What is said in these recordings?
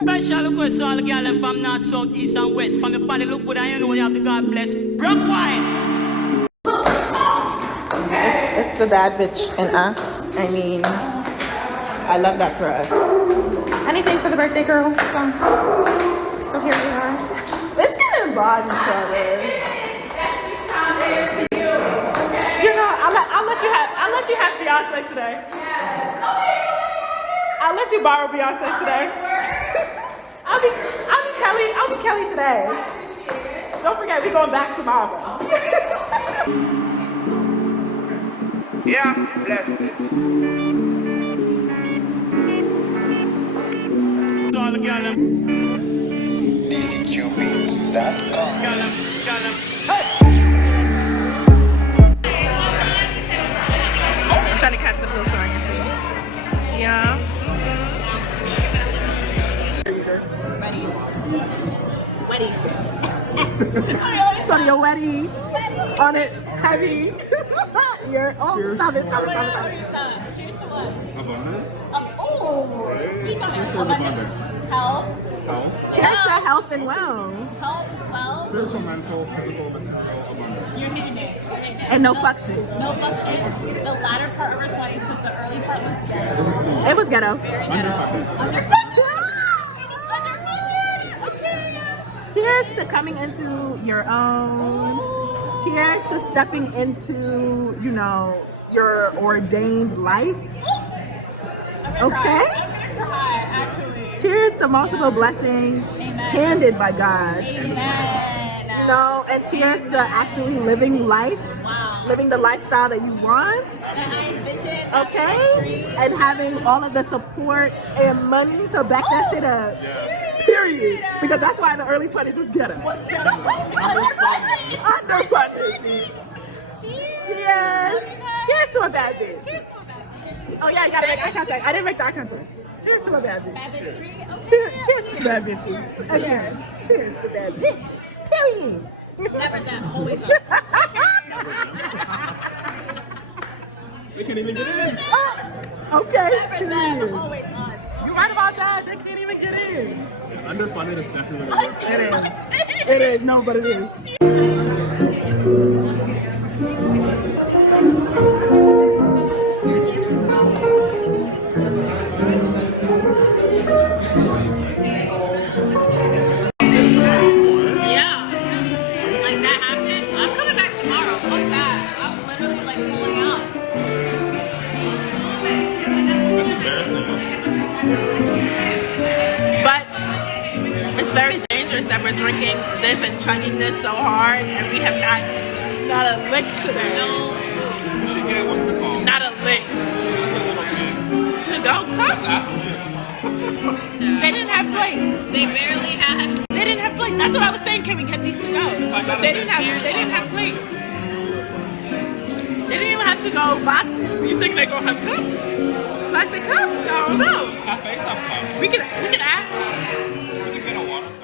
Special request to all the girls from north, south, east and west. From your body look good and you know you have the God bless. Rock wine! It's the bad bitch in us. I mean, I love that for us. Anything for the birthday girl? So here we are. Let's get involved in each other. You know, I'll let you have Beyonce today. I'll let you borrow Beyonce today. I'll be Kelly today. Don't forget, we're going back tomorrow. Yeah, bless it. DCQbeats.com. I'm trying to catch the filter on your face. Yeah. Wedding. Sorry, you're wedding. On it, heavy. You're, stop it. Cheers to what? Abundance. Speak on it. Abundance. Health. Cheers to health and wealth. Health, wealth. Spiritual, mental, physical, material, abundance. You're hitting it. And no fuck shit. No fuck shit. The latter part of our 20s, because the early part was ghetto. It was ghetto. Very ghetto. Underfunded. Cheers to coming into your own. Cheers to stepping into, you know, your ordained life. Okay? I'm gonna cry, actually. Cheers to multiple blessings handed by God. Amen. You know, and cheers to actually living life. Wow. Living the lifestyle that you want. And I envision Okay? And having all of the support and money to back that shit up. Period. Because that's why the early 20s was ghetto. Underfunded. Cheers. Cheers to a bad bitch. Cheers to a bad bitch. Oh yeah, you gotta make eye contact. I didn't make the eye contact. Cheers to a bad bitch. Bad bitch 3? Okay. Cheers to bad bitches. Again. Cheers to bad bitch. Period. Never them, always us. They can't even get in. Okay. Never them, always us. You're right about that. They can't even get in. Underfunded is definitely It is. It is. No, but it is. That we're drinking this and chugging this so hard, and we have not a lick today. No. We should get what's it called? Not a lick. We should get little pigs. To go cups. Let's ask them just. They didn't have plates. They barely had. They didn't have plates. That's what I was saying. Can we get these to go? But they didn't have plates. They didn't even have to go boxing. You think they're gonna have cups? Plastic cups? I don't know. Cafes have cups. We can ask. We can get a water cup.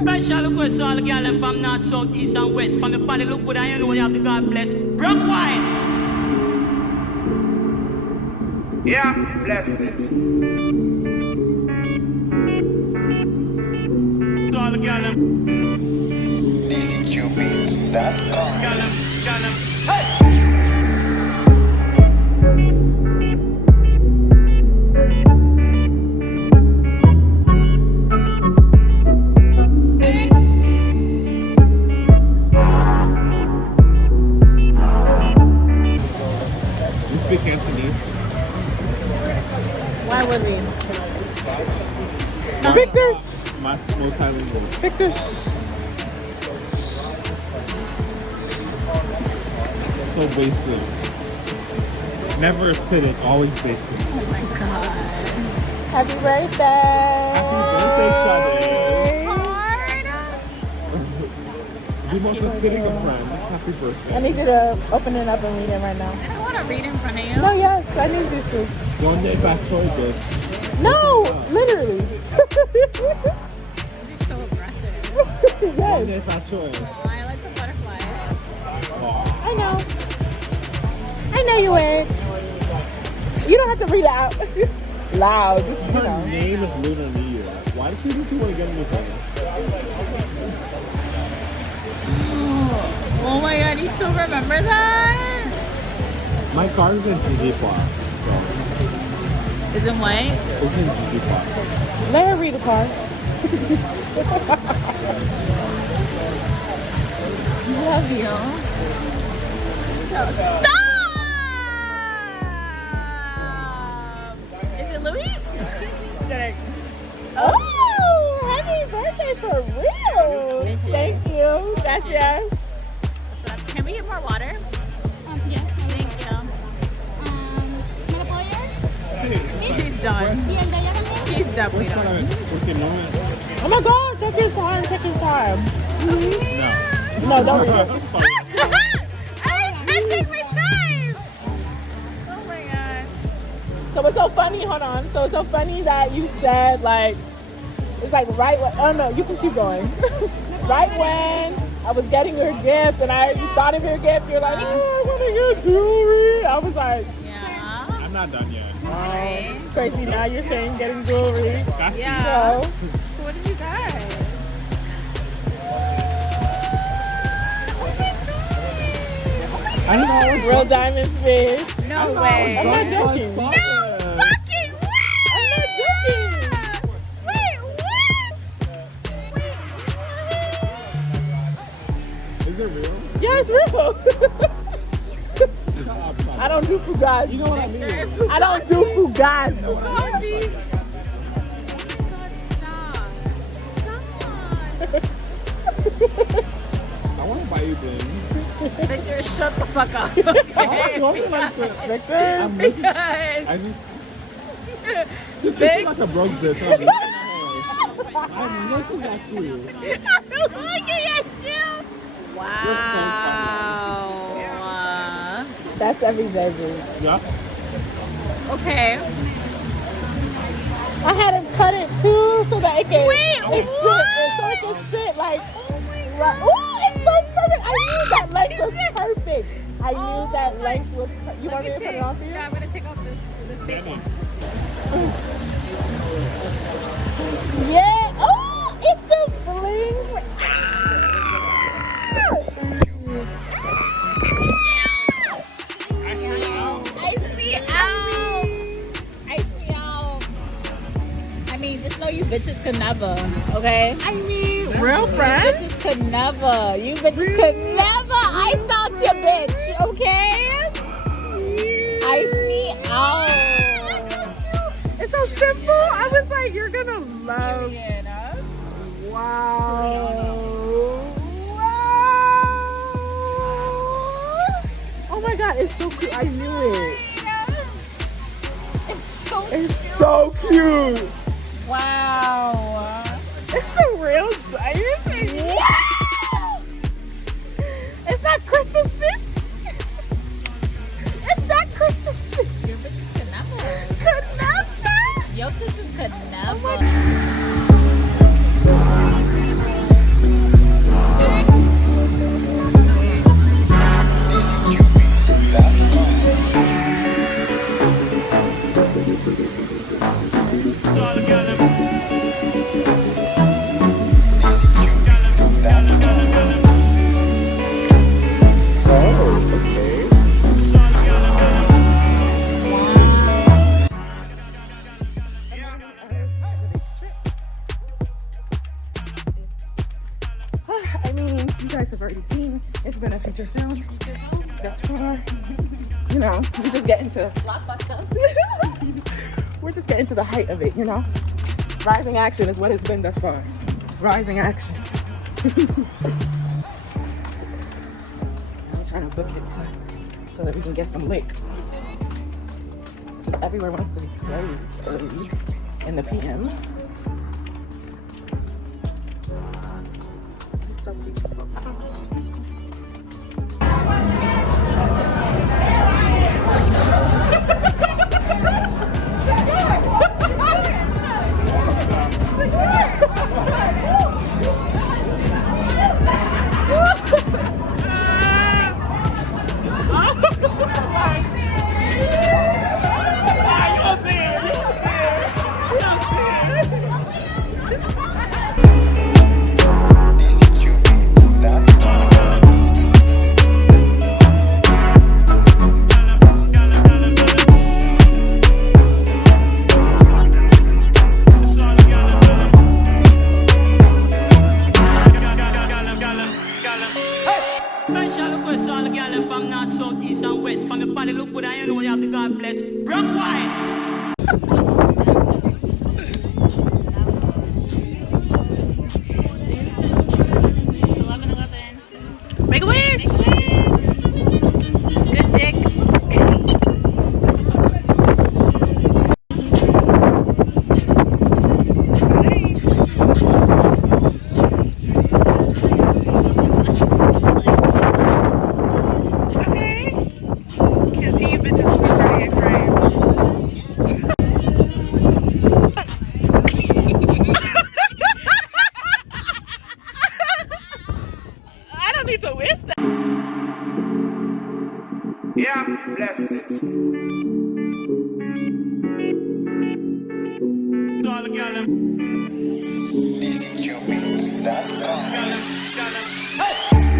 Special request to all the girls from north, south, east, and west. From your body look good, and you know you have the God bless. Rock wine. Yeah, bless it. To all the girls. DCQbeats.com. You speak Cantonese? Why would we? Victor's! Multilingual. Victor's. So basic. Never acidic, always basic. Oh my god. Happy birthday. Happy birthday, Sade. The most acidic of friends. Happy I birthday. need you to open it up and read it right now. I don't want to read in front of you. No, yes, I need you to. Donde factoide? No, literally. You're so aggressive. Yes, Donde factoide? Oh, I like the butterflies. I know. I know you, Eric. You don't have to read it out loud. Just, you Her know. name is Lunar New Year. Why does she think you want to get anything? Oh my god, you still remember that? My car is in GG Park. So, Is it white? it's in GG Park. Let her read the card. Love you. Stop! Is it Louis? Oh, happy birthday for real. Thank you. Thank you. That's yes. Can we get more water? Yeah. Thank ¿Me lo puedo llevar? you. He's done. ¿Y el de allá también? He's definitely done. Porque no me... Oh my God, take your time, take your time. No. No, don't read it. I take my time. Oh my god. So it's so funny, hold on. So it's so funny that you said like, it's like right when, oh no, you can keep going. Right when I was getting her gift and you thought of your gift, you're like, oh, I want to get jewelry. I was like, Yeah. I'm not done yet. Right. it's crazy now you're saying getting jewelry. Got Yeah. So, So what did you guys? I don't know. real diamond fish. No way. I'm not joking. No fucking way! I'm not joking. Wait, what? Is it real? Yeah, it's real. I don't do fugazi. You know what I mean? I don't do fugazi. Cozy. Oh my god, stop. Stop. I want to buy you things. Victor, shut the fuck up. I'm not talking like that, Victor. I'm making, Yes. I just Vic. like a broke bitch. I'm looking at you. Looking at you. Wow. That's every baby. Yeah. Okay. I had him cut it too so that it can Wait, it sit, so it can sit like right. Ooh, it's so perfect. I knew that length was perfect. I knew that length was you want me to put it on for you? Yeah, I'm gonna take off this fake one. Yeah. Oh, it's the bling. I mean, just know you bitches could never, okay? I mean, real friends. You bitches could never. You bitches could never ice out your bitch, okay? Ice me out. It's so simple. I was like, you're gonna love. Period, huh? Wow. Oh my god, it's so cute. I knew it. It's so cute. Wow. It's the real size. It's not Crystal's fist. It's not Crystal's fist. Your bitches could never. Could never. Your sisters could never. I mean, you guys have already seen it's been a feature film thus far. You know, we just get into we're just getting to the height of it, you know. Rising action is what it's been thus far. Rising action. I'm trying to book it so that we can get some lick. Since everywhere wants to be closed early in the PM. It's so beautiful. Special request all the girl from north, south, east and west. From your body look good and you know you have the God bless. Rock wine. It's 11:11. Make a wish. Good dick. Can't see you bitches in the pretty frame. I don't need to wish that. Yeah, blessed. All the girl DCQbeats.com. Hey!